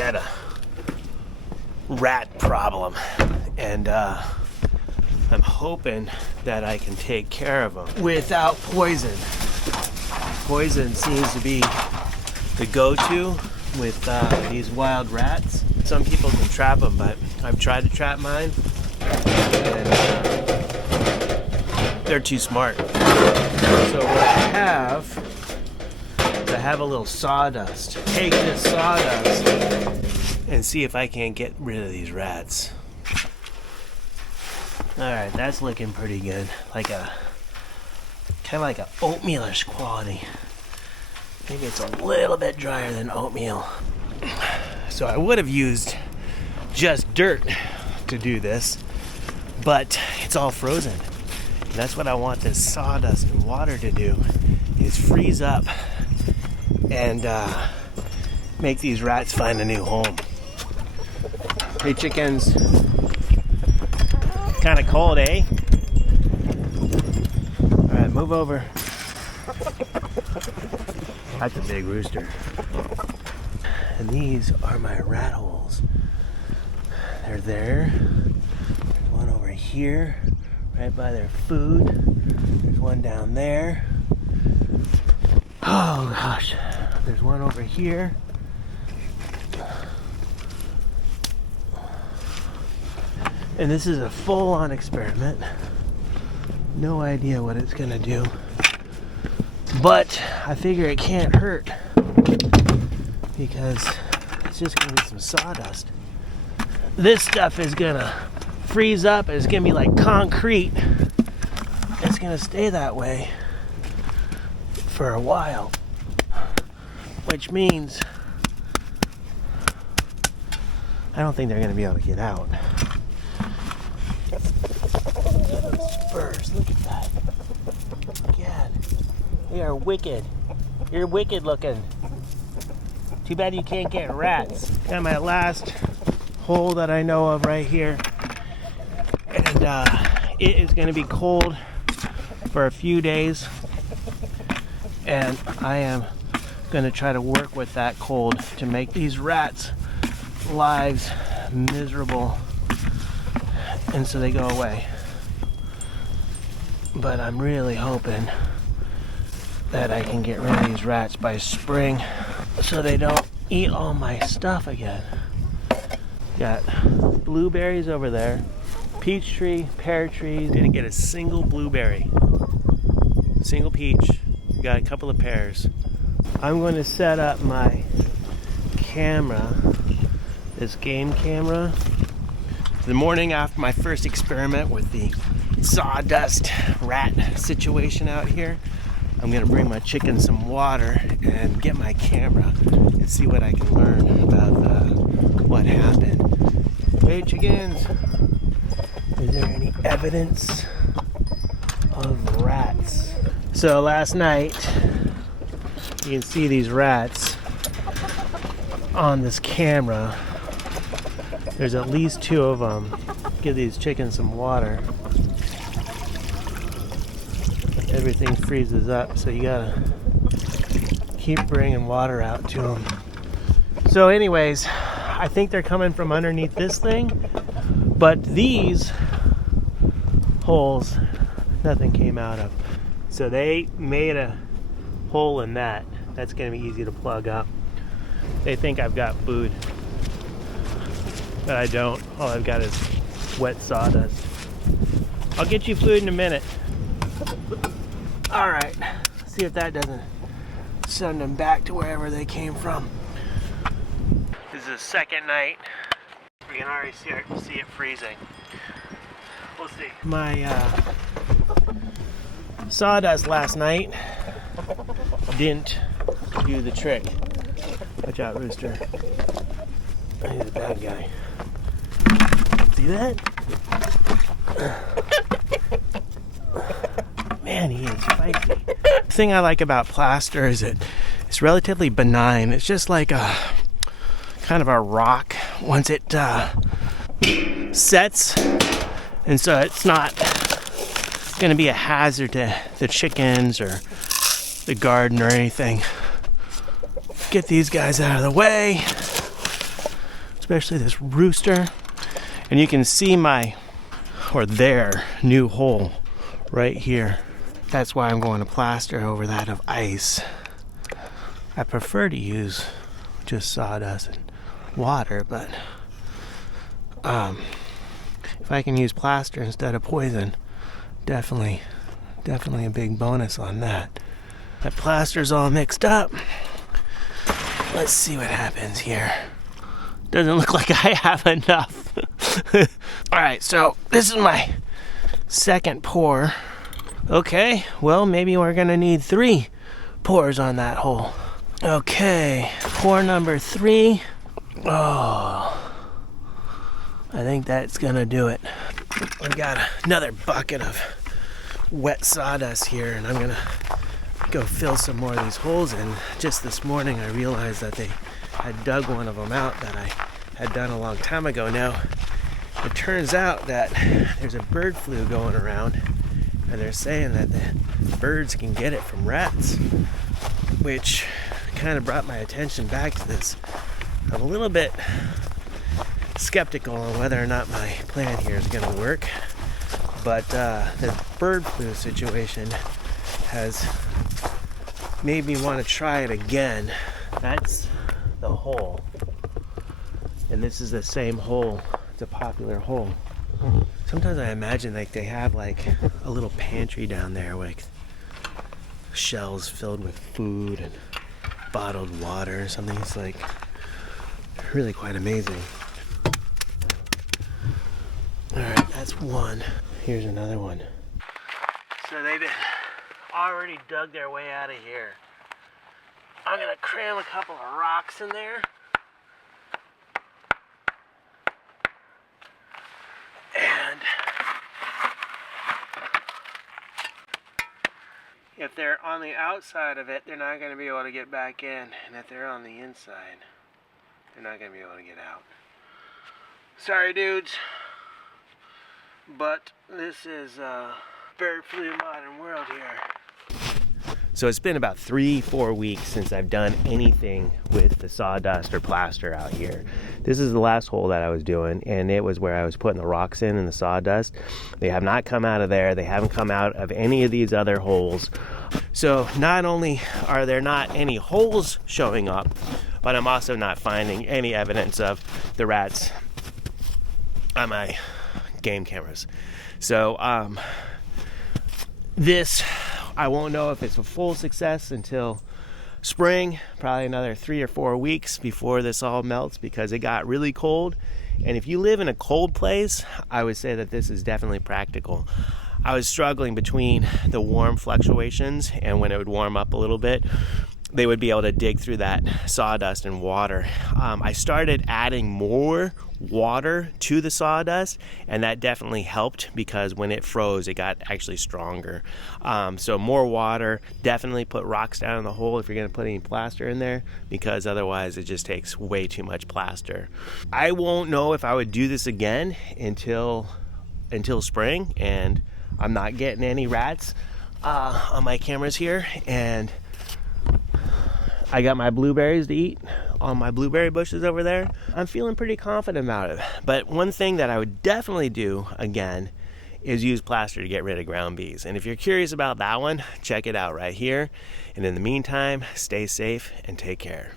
got a rat problem, and I'm hoping that I can take care of them without poison. Poison seems to be the go-to with these wild rats. Some people can trap them, but I've tried to trap mine, and they're too smart. So what I have is I have a little sawdust. Take this sawdust and see if I can't get rid of these rats. Alright, that's looking pretty good. Like a kind of like a oatmealish quality. Maybe it's a little bit drier than oatmeal. So I would have used just dirt to do this, but it's all frozen. And that's what I want this sawdust and water to do, is freeze up and make these rats find a new home. Hey chickens, kind of cold, eh? All right, move over. That's a big rooster. And these are my rat holes. They're there. There's one over here, right by their food. There's one down there. Oh gosh. There's one over here. And this is a full-on experiment. No idea what it's gonna do. But I figure it can't hurt, because it's just gonna be some sawdust. This stuff is gonna freeze up. It's gonna be like concrete. It's gonna stay that way for a while, which means I don't think they're gonna be able to get out. Spurs, look at that. God, they are wicked. You're wicked looking. Too bad you can't get rats. Got my last hole that I know of right here. And it is gonna be cold for a few days. And I am gonna try to work with that cold to make these rats' lives miserable, and so they go away. But I'm really hoping that I can get rid of these rats by spring so they don't eat all my stuff again. Got blueberries over there, peach tree, pear trees. Didn't get a single blueberry, single peach. Got a couple of pears. I'm going to set up my camera, this game camera. The morning after my first experiment with the sawdust rat situation out here, I'm gonna bring my chickens some water and get my camera and see what I can learn about what happened. Hey chickens, is there any evidence of rats? So last night, you can see these rats on this camera. There's at least 2 of them. Give these chickens some water. Everything freezes up, so you gotta keep bringing water out to them. So anyways, I think they're coming from underneath this thing, but these holes, nothing came out of. So they made a hole in that. That's gonna be easy to plug up. They think I've got food, but I don't. All I've got is wet sawdust. I'll get you food in a minute. All right, see if that doesn't send them back to wherever they came from. This is the second night. We can already see it freezing. We'll see. My sawdust last night didn't do the trick. Watch out, rooster. He's a bad guy. See that? Man, he is spicy. The thing I like about plaster is it's relatively benign. It's just like a kind of a rock once it sets, and so it's not going to be a hazard to the chickens or the garden or anything. Get these guys out of the way. especially this rooster. And you can see their new hole right here. That's why I'm going to plaster over that of ice. I prefer to use just sawdust and water, but if I can use plaster instead of poison, definitely a big bonus on that. That plaster's all mixed up. Let's see what happens here. Doesn't look like I have enough. Alright, so this is my second pour. Okay, well, maybe we're gonna need 3 pours on that hole. Okay, pour number 3. Oh, I think that's gonna do it. I've got another bucket of wet sawdust here, and I'm gonna go fill some more of these holes in. Just this morning I realized that they had dug one of them out that I had done a long time ago. Now it turns out that there's a bird flu going around, and they're saying that the birds can get it from rats, which kind of brought my attention back to this. I'm a little bit skeptical on whether or not my plan here is going to work, but the bird flu situation has made me want to try it again. That's the hole, and this is the same hole. It's a popular hole. Sometimes I imagine like they have like a little pantry down there with shelves filled with food and bottled water or something. It's like really quite amazing. Alright, that's one. Here's another one. So they've already dug their way out of here. I'm gonna cram a couple of rocks in there. And if they're on the outside of it, they're not going to be able to get back in. And if they're on the inside, they're not going to be able to get out. Sorry, dudes. But this is bird flu modern world here. So it's been about 3-4 weeks since I've done anything with the sawdust or plaster out here. This is the last hole that I was doing, and it was where I was putting the rocks in and the sawdust. They have not come out of there. They haven't come out of any of these other holes. So not only are there not any holes showing up, but I'm also not finding any evidence of the rats on my game cameras. So this, I won't know if it's a full success until spring, probably another 3 or 4 weeks before this all melts, because it got really cold. And if you live in a cold place, I would say that this is definitely practical. I was struggling between the warm fluctuations, and when it would warm up a little bit, they would be able to dig through that sawdust and water. I started adding more water to the sawdust, and that definitely helped, because when it froze, it got actually stronger. So more water, definitely put rocks down in the hole if you're gonna put any plaster in there, because otherwise it just takes way too much plaster. I won't know if I would do this again until spring, and I'm not getting any rats on my cameras here, and I got my blueberries to eat on my blueberry bushes over there. I'm feeling pretty confident about it. But one thing that I would definitely do again is use plaster to get rid of ground bees. And if you're curious about that one, check it out right here. And in the meantime, stay safe and take care.